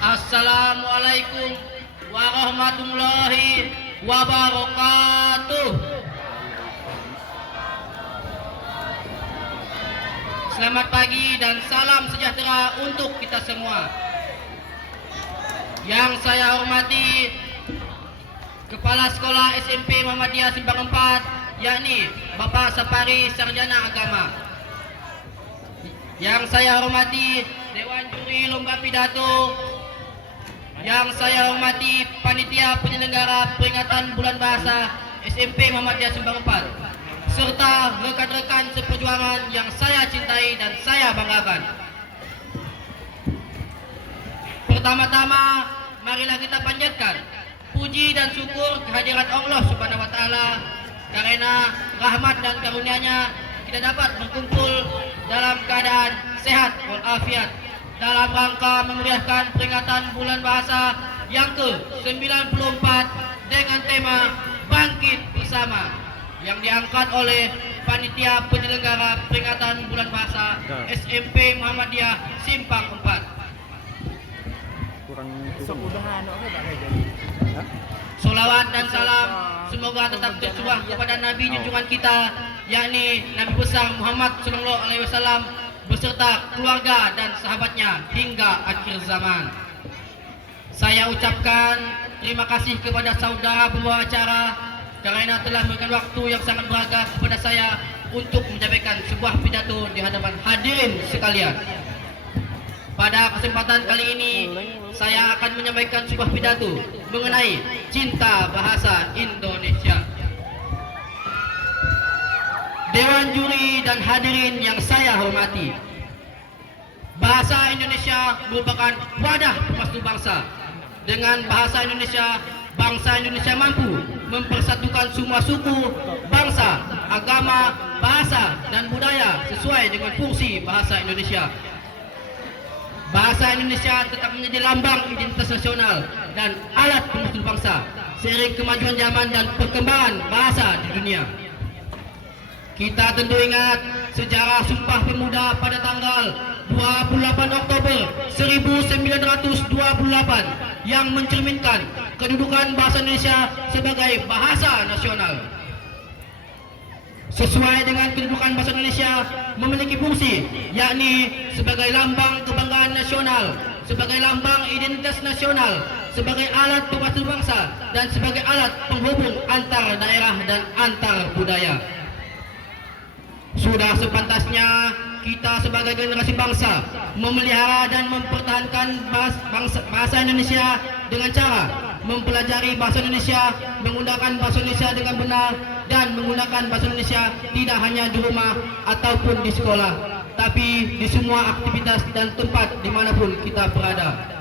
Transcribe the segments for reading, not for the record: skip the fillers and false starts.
Assalamualaikum warahmatullahi wabarakatuh. Selamat pagi dan salam sejahtera untuk kita semua. Yang saya hormati Kepala Sekolah SMP Muhammadiyah Simpang 4, yakni Bapak Sapari Sarjana Agama. Yang saya hormati Dewan Juri Lomba Pidato. Yang saya hormati Panitia Penyelenggara Peringatan Bulan Bahasa SMP Muhammadiyah Simpang 4, serta rekan-rekan seperjuangan yang saya cintai dan saya banggakan. Pertama-tama, marilah kita panjatkan puji dan syukur kehadirat Allah Subhanahu wa taala, karena rahmat dan karunia-Nya kita dapat berkumpul dalam keadaan sehat walafiat dalam rangka memeriahkan peringatan Bulan Bahasa yang ke-94 dengan tema Bangkit Bersama yang diangkat oleh Panitia Penyelenggara Peringatan Bulan Bahasa SMP Muhammadiyah Simpang 4. Solawat dan salam semoga tetap tercurah kepada Nabi junjungan kita, yakni Nabi besar Muhammad Sallallahu Alaihi Wasallam beserta keluarga dan sahabatnya hingga akhir zaman. Saya ucapkan terima kasih kepada saudara pembawa acara karena telah memberikan waktu yang sangat berharga kepada saya untuk menyampaikan sebuah pidato di hadapan hadirin sekalian. Pada kesempatan kali ini saya akan menyampaikan sebuah pidato mengenai cinta bahasa Indonesia. Dewan juri dan hadirin yang saya hormati, bahasa Indonesia merupakan wadah pemersatu bangsa. Dengan bahasa Indonesia, bangsa Indonesia mampu mempersatukan semua suku, bangsa, agama, bahasa, dan budaya sesuai dengan fungsi bahasa Indonesia. Bahasa Indonesia tetap menjadi lambang identitas nasional dan alat pemersatu bangsa seiring kemajuan zaman dan perkembangan bahasa di dunia. Kita tentu ingat sejarah Sumpah Pemuda pada tanggal 28 Oktober 1928 yang mencerminkan kedudukan bahasa Indonesia sebagai bahasa nasional. Sesuai dengan kedudukan bahasa Indonesia memiliki fungsi, yakni sebagai lambang kebanggaan nasional, sebagai lambang identitas nasional, sebagai alat pemersatu bangsa, dan sebagai alat penghubung antar daerah dan antar budaya. Sudah sepantasnya kita sebagai generasi bangsa memelihara dan mempertahankan bahasa Indonesia dengan cara mempelajari bahasa Indonesia, menggunakan bahasa Indonesia dengan benar, dan menggunakan bahasa Indonesia tidak hanya di rumah ataupun di sekolah, tapi di semua aktivitas dan tempat dimanapun kita berada.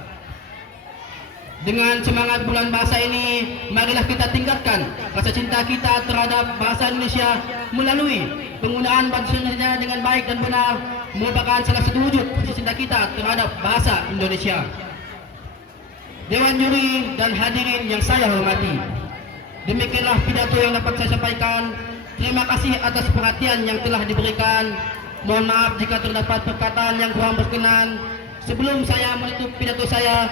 Dengan semangat bulan bahasa ini, marilah kita tingkatkan rasa cinta kita terhadap bahasa Indonesia melalui penggunaan bahasa Indonesia dengan baik dan benar, merupakan salah satu wujud rasa cinta kita terhadap bahasa Indonesia. Dewan juri dan hadirin yang saya hormati, demikianlah pidato yang dapat saya sampaikan. Terima kasih atas perhatian yang telah diberikan. Mohon maaf jika terdapat perkataan yang kurang berkenan. Sebelum saya menutup pidato saya,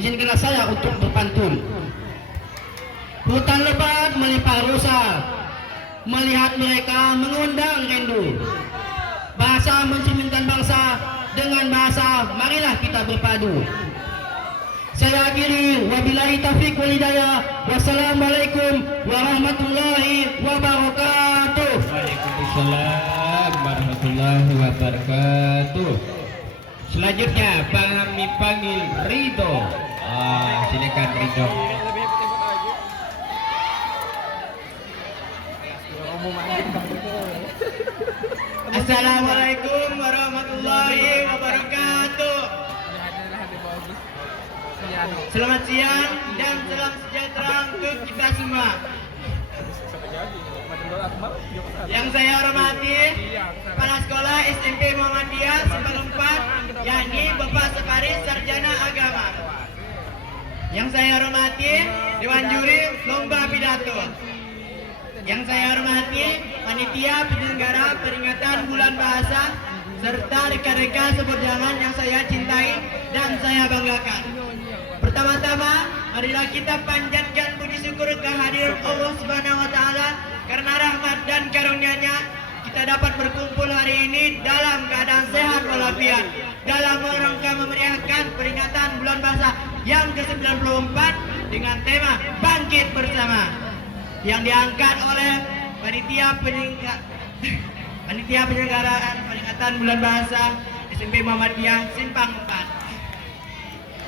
izinkanlah saya untuk berpantun. Hutan lebat melimpah rusa, melihat mereka mengundang rindu. Bahasa mencerminkan bangsa, dengan bahasa marilah kita berpadu. Saya akhiri, wabillahi taufiq wal hidayah. Wassalamualaikum warahmatullahi wabarakatuh. Waalaikumsalam warahmatullahi wabarakatuh. Selanjutnya kami panggil Ridho. Silakan Ridho. Assalamualaikum warahmatullahi wabarakatuh. Selamat siang dan salam sejahtera untuk kita semua. Yang saya hormati Kepala Sekolah SMP Muhammadiyah Simpang 4, yakni Bapak Sapari Sarjana Agama. Yang saya hormati Dewan Juri Lomba Pidato. Yang saya hormati Panitia Penyelenggara Peringatan Bulan Bahasa serta rekan-rekan seperjuangan yang saya cintai dan saya banggakan. Marilah kita panjatkan puji syukur kehadiran Allah Subhanahu wa taala karena rahmat dan karunia-Nya kita dapat berkumpul hari ini dalam keadaan sehat walafiat dalam rangka memeriahkan peringatan bulan bahasa yang ke-94 dengan tema Bangkit Bersama yang diangkat oleh panitia penyelenggaraan peringatan bulan bahasa SMP Muhammadiyah Simpang 4.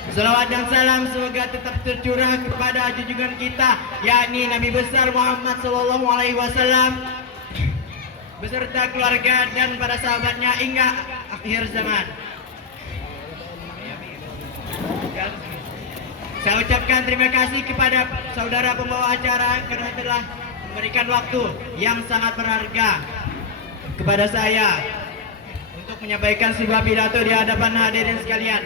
Salawat dan salam semoga tetap tercurah kepada junjungan kita yakni Nabi besar Muhammad SAW beserta keluarga dan para sahabatnya hingga akhir zaman. Saya ucapkan terima kasih kepada saudara pembawa acara karena telah memberikan waktu yang sangat berharga kepada saya untuk menyampaikan sebuah pidato di hadapan hadirin sekalian.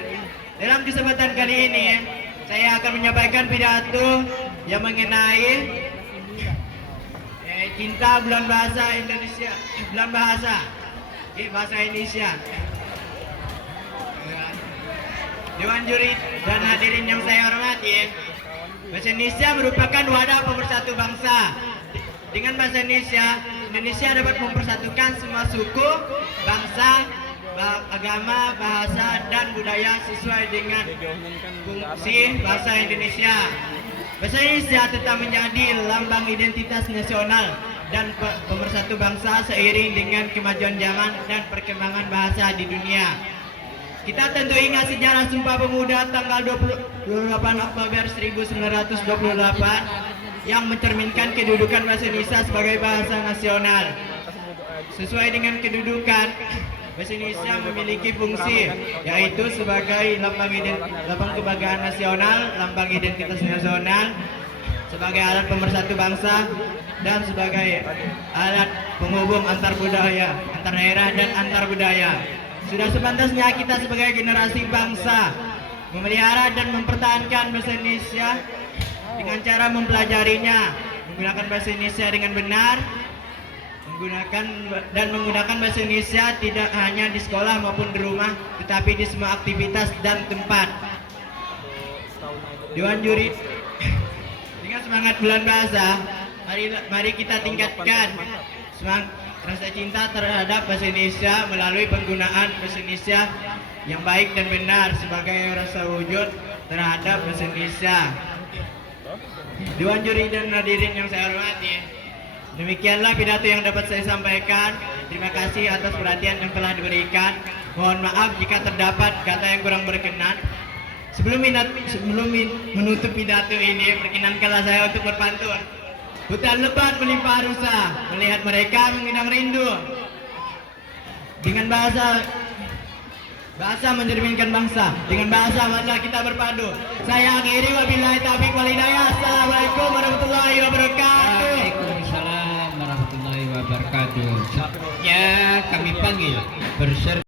Dalam kesempatan kali ini, saya akan menyampaikan pidato yang mengenai cinta bulan bahasa Indonesia, bulan bahasa Indonesia. Dewan juri dan hadirin yang saya hormati, bahasa Indonesia merupakan wadah pemersatu bangsa. Dengan bahasa Indonesia dapat mempersatukan semua suku, bangsa, agama, bahasa, dan budaya sesuai dengan fungsi bahasa Indonesia. Bahasa Indonesia tetap menjadi lambang identitas nasional dan pemersatu bangsa seiring dengan kemajuan zaman dan perkembangan bahasa di dunia. Kita tentu ingat sejarah Sumpah Pemuda tanggal 28 Oktober 1928 yang mencerminkan kedudukan bahasa Indonesia sebagai bahasa nasional. Sesuai dengan kedudukan, bahasa Indonesia memiliki fungsi yaitu sebagai lambang kebanggaan nasional, lambang identitas nasional, sebagai alat pemersatu bangsa, dan sebagai alat penghubung antar budaya, antar daerah dan antar budaya. Sudah sepantasnya kita sebagai generasi bangsa memelihara dan mempertahankan bahasa Indonesia dengan cara mempelajarinya, menggunakan bahasa Indonesia dengan benar, menggunakan bahasa Indonesia tidak hanya di sekolah maupun di rumah, tetapi di semua aktivitas dan tempat. Dewan juri, dengan semangat bulan bahasa, mari kita tingkatkan semangat rasa cinta terhadap bahasa Indonesia melalui penggunaan bahasa Indonesia yang baik dan benar sebagai rasa wujud terhadap bahasa Indonesia. Dewan juri dan hadirin yang saya hormati, demikianlah pidato yang dapat saya sampaikan. Terima kasih atas perhatian yang telah diberikan. Mohon maaf jika terdapat kata yang kurang berkenan. Sebelum menutup pidato ini, perkenankanlah saya untuk berpantun. Hutan lebat melimpah rusa, melihat mereka mengundang rindu. Dengan bahasa mencerminkan bangsa. Dengan bahasa marilah kita berpadu. Saya akhiri wabillahi taufiq wal hidayah. Assalamualaikum warahmatullahi wabarakatuh. Waalaikumsalam warahmatullahi wabarakatuh. Selanjutnya kami panggil berserta